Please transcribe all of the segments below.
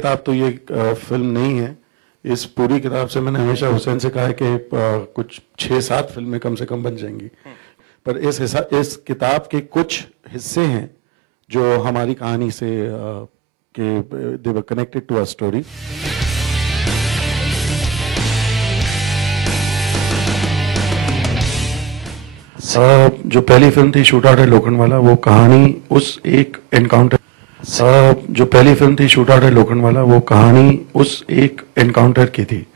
किताब तो ये फिल्म नहीं है। इस पूरी किताब से मैंने हमेशा हुसैन से कहा है कि कुछ 6-7 फिल्में कम से कम बन जाएंगी, पर इस किताब के कुछ हिस्से हैं जो हमारी कहानी से they were connected to a story. जो पहली फिल्म थी शूट आउट एट लोखंडवाला, वो कहानी उस एक एनकाउंटर जो पहली फिल्म थी शूट आउट एट लोखंडवाला, वो कहानी उस एक एनकाउंटर की थी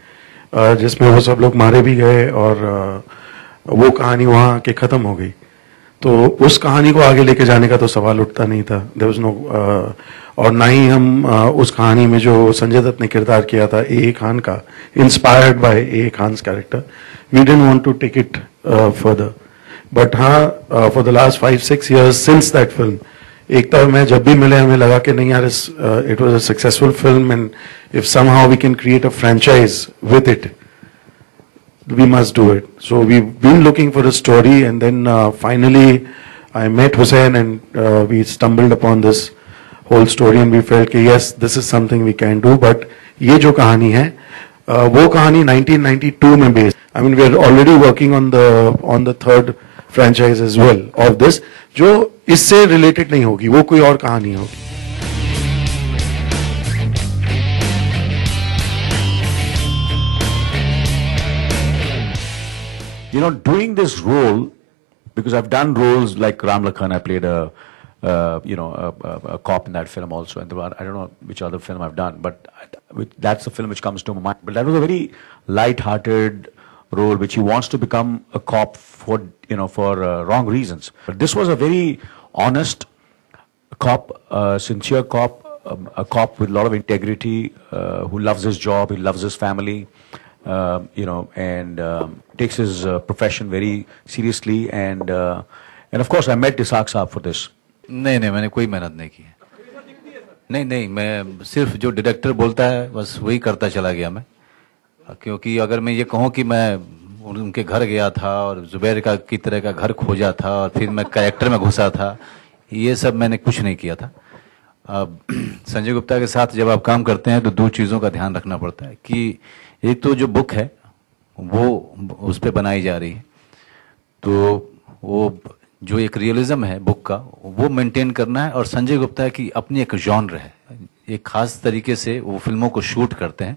जिसमें वो सब लोग मारे भी गए और वो कहानी वहाँ के ख़त्म हो गई। तो उस कहानी को आगे लेके जाने का तो सवाल उठता नहीं था। देयर वाज नो और ना ही हम उस कहानी में जो संजय दत्त ने किरदार किया था ए खान का, inspired by a Khan character, we didn't want to take it further. But हाँ, for the last 5-6 years since that film, Ekta और मैं जब भी मिले हमें लगा कि नहीं यार, it was a successful film and if somehow we can create a franchise with it, we must do it. So we've been looking for a story, and then finally I met Hussain and we stumbled upon this whole story and we felt कि yes, this is something we can do. But ये जो कहानी है वो कहानी 1992 में based. I mean we are already working on the third franchise as well of this, जो इससे related नहीं होगी, वो कोई और कहानी होगी। You know, doing this role, because I've done roles like Ram Lakhan, I played a cop in that film also, and I don't know which other film I've done, but that's the film which comes to my mind. But that was a very light-hearted role, which he wants to become a cop for wrong reasons. But this was a very honest cop, sincere cop, a cop with a lot of integrity, who loves his job, he loves his family. And takes his profession very seriously, and of course I met Isaaq Saab for this. नहीं, मैंने कोई मेहनत नहीं की। नहीं, मैं सिर्फ जो डायरेक्टर बोलता है बस वही करता चला गया मैं। क्योंकि अगर मैं ये कहूँ कि मैं उनके घर गया था और जुबैर की तरह का घर खोजा था और फिर मैं कैरेक्टर में घुसा था, ये सब मैंने कुछ नहीं किया था। अब संजय गुप्ता के साथ जब आप काम करते हैं तो दो चीज़ों का ध्यान रखना पड़ता है कि एक तो जो बुक है वो उस पर बनाई जा रही है, तो वो जो एक रियलिज्म है बुक का वो मेंटेन करना है, और संजय गुप्ता की अपनी एक जॉनर है, एक ख़ास तरीके से वो फिल्मों को शूट करते हैं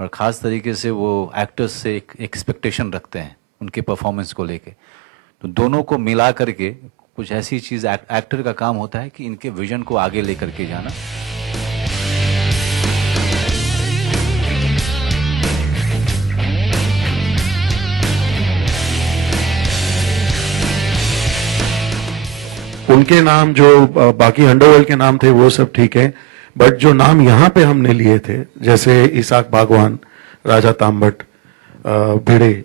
और ख़ास तरीके से वो एक्टर्स से एक एक्सपेक्टेशन रखते हैं उनके परफॉर्मेंस को लेके। तो दोनों को मिला करके कुछ ऐसी चीज़ एक्टर का काम होता है कि इनके विजन को आगे लेकर के जाना। उनके नाम जो बाकी अंडरवर्ल्ड के नाम थे वो सब ठीक है, बट जो नाम यहाँ पे हमने लिए थे, जैसे इसाक बागवान, राजा तांबट, भिड़े,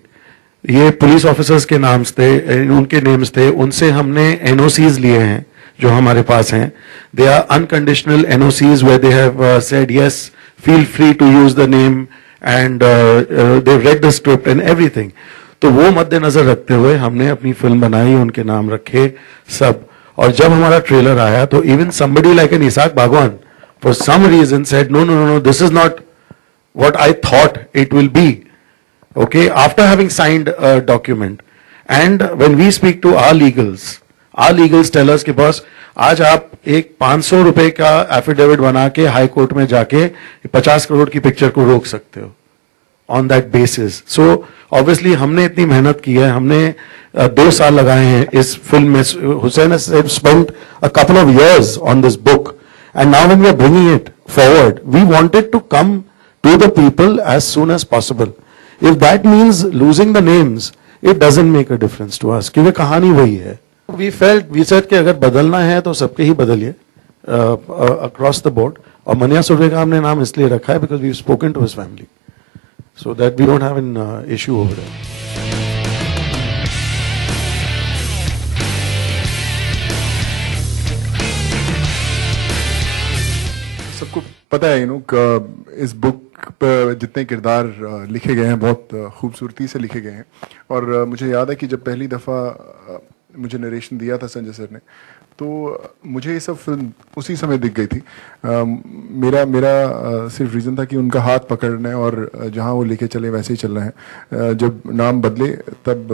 ये पुलिस ऑफिसर्स के नाम्स थे, उनके नेम्स थे। उनसे हमने एनओसीज लिए हैं जो हमारे पास हैं। They are unconditional NOCs where they have said yes, feel free to use the name and they read the script and everything. तो वो मद्देनजर रखते हुए हमने अपनी फिल्म बनाई, उनके नाम रखे सब। और जब हमारा ट्रेलर आया तो even somebody like an Isaaq Bhagwan for some reason said no, this is not what I thought it will be. Okay, after having signed a document, and when we speak to our legals tell us कि बस आज आप एक 500 रुपए का affidavit बना के high court में जाके 50 करोड़ की पिक्चर को रोक सकते हो on that basis. So obviously हमने इतनी मेहनत की है, हमने 2 साल लगाए हैं इस फिल्म में। Hussain has spent a couple of years on this book, and now when we are bringing it forward, we wanted to come to the people as soon as possible. If that means losing the names, it doesn't make a difference to us, क्योंकि कहानी वही है। We said कि अगर बदलना है तो सबके ही बदलिए across the board। और मनिया सुर्वे का हमने नाम इसलिए रखा है because we've spoken to his family, so that we don't have an issue over there. सबको पता है इस बुक पर जितने किरदार लिखे गए हैं बहुत खूबसूरती से लिखे गए हैं। और मुझे याद है कि जब पहली दफ़ा मुझे नरेशन दिया था संजय सर ने, तो मुझे ये सब फिल्म उसी समय दिख गई थी। मेरा सिर्फ रीज़न था कि उनका हाथ पकड़ना है और जहाँ वो लेके चले वैसे ही चलना है। जब नाम बदले तब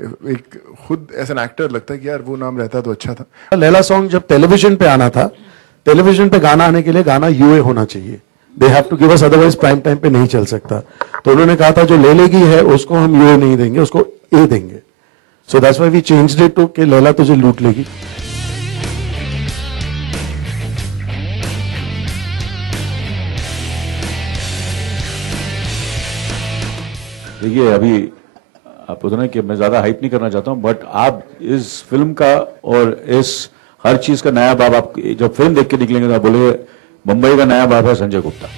एक खुद एज एन एक्टर लगता है कि यार वो नाम रहता तो अच्छा था। लैला सॉन्ग जब टेलीविजन पे आना था, टेलीविजन पे गाना आने के लिए गाना यूए होना चाहिए, they have to give us, otherwise prime time पे नहीं चल सकता। तो उन्होंने कहा था जो ले लेगी है उसको हम यूए नहीं देंगे, उसको ए देंगे। So that's why we changed it to कि लैला तुझे लूट लेगी। देखिए अभी आप बोलते ना कि मैं ज्यादा हाइप नहीं करना चाहता हूं, बट आप इस फिल्म का और इस हर चीज का नया बाब, आप जब फिल्म देख के निकलेंगे तो आप बोले मुंबई का नया बाब है संजय गुप्ता।